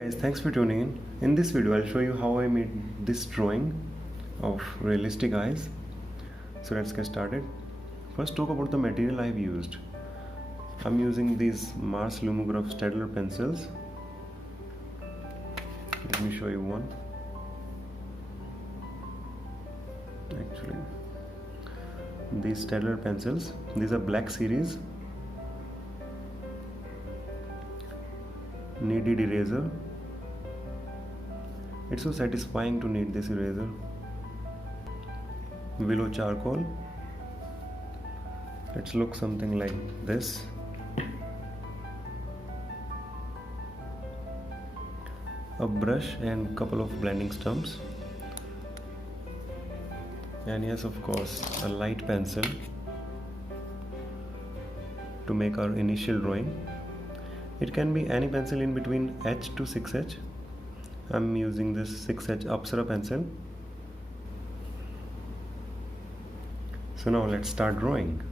Guys, thanks for tuning in. In this video, I'll show you how I made this drawing of realistic eyes. So let's get started. First, talk about the material I've used. I'm using these Mars lumograph Staedtler pencils. Let me show you one. Actually, these Staedtler pencils. These are black series. Kneaded eraser. It's so satisfying to knead this eraser. Willow charcoal. Let's look something like this. A brush and couple of blending stumps. And yes, of course, a light pencil to make our initial drawing. It can be any pencil in between H to 6H. I'm using this 6H Apsara pencil. So now let's start drawing.